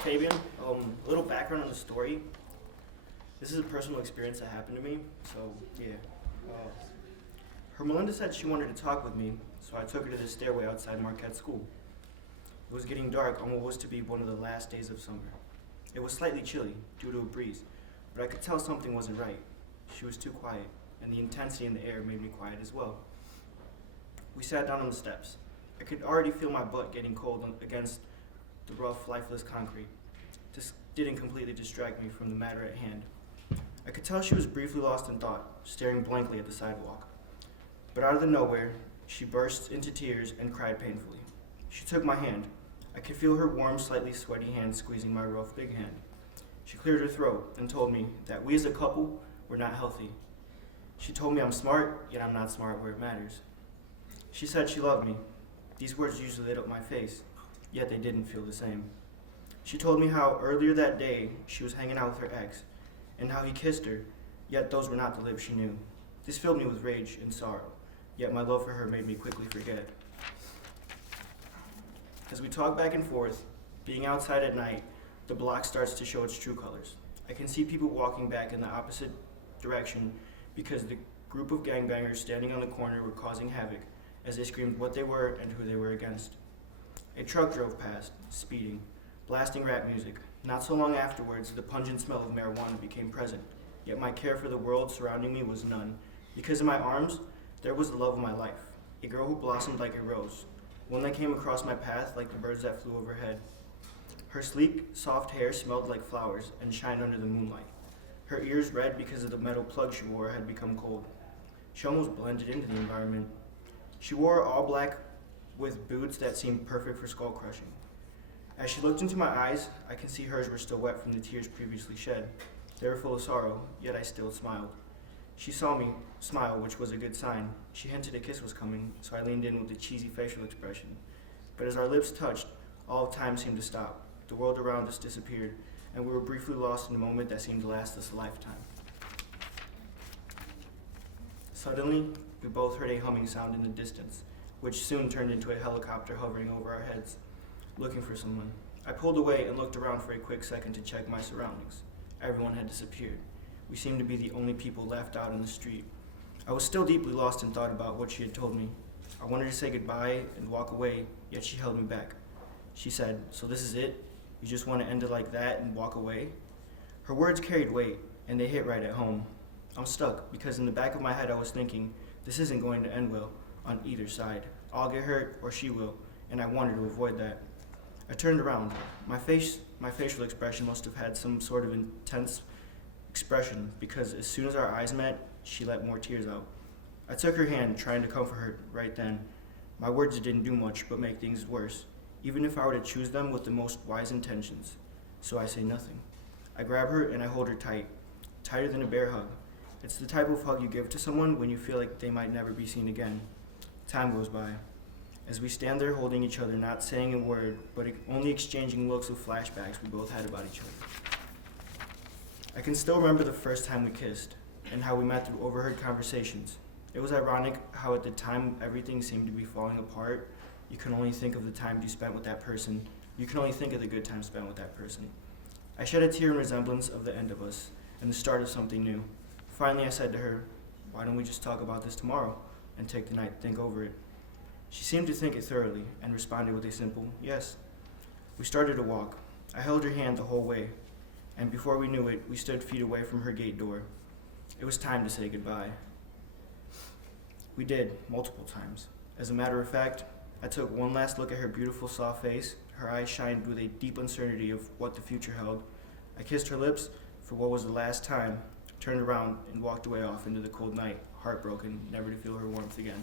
Fabian. A little background on the story. This is a personal experience that happened to me, so yeah. Uh, her Melinda said she wanted to talk with me, so I took her to the stairway outside Marquette School. It was getting dark on what was to be one of the last days of summer. It was slightly chilly due to a breeze, but I could tell something wasn't right. She was too quiet, and the intensity in the air made me quiet as well. We sat down on the steps. I could already feel my butt getting cold against the rough, lifeless concrete. This didn't completely distract me from the matter at hand. I could tell she was briefly lost in thought, staring blankly at the sidewalk. But out of the nowhere, she burst into tears and cried painfully. She took my hand. I could feel her warm, slightly sweaty hand squeezing my rough, big hand. She cleared her throat and told me that we as a couple were not healthy. She told me I'm smart, yet I'm not smart where it matters. She said she loved me. These words usually lit up my face, yet they didn't feel the same. She told me how earlier that day she was hanging out with her ex, and how he kissed her, yet those were not the lips she knew. This filled me with rage and sorrow, yet my love for her made me quickly forget. As we talk back and forth, being outside at night, the block starts to show its true colors. I can see people walking back in the opposite direction because the group of gangbangers standing on the corner were causing havoc as they screamed what they were and who they were against. A truck drove past, speeding, blasting rap music. Not so long afterwards, the pungent smell of marijuana became present, yet my care for the world surrounding me was none. Because in my arms, there was the love of my life, a girl who blossomed like a rose, one that came across my path like the birds that flew overhead. Her sleek, soft hair smelled like flowers and shined under the moonlight. Her ears, red because of the metal plug she wore, had become cold. She almost blended into the environment. She wore all black with boots that seemed perfect for skull crushing. As she looked into my eyes, I could see hers were still wet from the tears previously shed. They were full of sorrow, yet I still smiled. She saw me smile, which was a good sign. She hinted a kiss was coming, so I leaned in with a cheesy facial expression. But as our lips touched, all of time seemed to stop. The world around us disappeared, and we were briefly lost in a moment that seemed to last us a lifetime. Suddenly, we both heard a humming sound in the distance, which soon turned into a helicopter hovering over our heads, looking for someone. I pulled away and looked around for a quick second to check my surroundings. Everyone had disappeared. We seemed to be the only people left out in the street. I was still deeply lost in thought about what she had told me. I wanted to say goodbye and walk away, yet she held me back. She said, "So this is it? You just want to end it like that and walk away?" Her words carried weight, and they hit right at home. I'm stuck, because in the back of my head I was thinking, this isn't going to end well on either side. I'll get hurt, or she will, and I wanted to avoid that. I turned around. My facial expression must have had some sort of intense expression, because as soon as our eyes met, she let more tears out. I took her hand, trying to comfort her right then. My words didn't do much but make things worse, even if I were to choose them with the most wise intentions. So I say nothing. I grab her and I hold her tight, tighter than a bear hug. It's the type of hug you give to someone when you feel like they might never be seen again. Time goes by. As we stand there holding each other, not saying a word, but only exchanging looks of flashbacks we both had about each other. I can still remember the first time we kissed, and how we met through overheard conversations. It was ironic how at the time everything seemed to be falling apart. You can only think of the time you spent with that person. You can only think of the good time spent with that person. I shed a tear in resemblance of the end of us, and the start of something new. Finally, I said to her, "Why don't we just talk about this tomorrow and take the night to think over it?" She seemed to think it thoroughly and responded with a simple yes. We started to walk. I held her hand the whole way, and before we knew it, we stood feet away from her gate door. It was time to say goodbye. We did, multiple times. As a matter of fact, I took one last look at her beautiful soft face. Her eyes shined with a deep uncertainty of what the future held. I kissed her lips for what was the last time, turned around and walked away off into the cold night, heartbroken, never to feel her warmth again.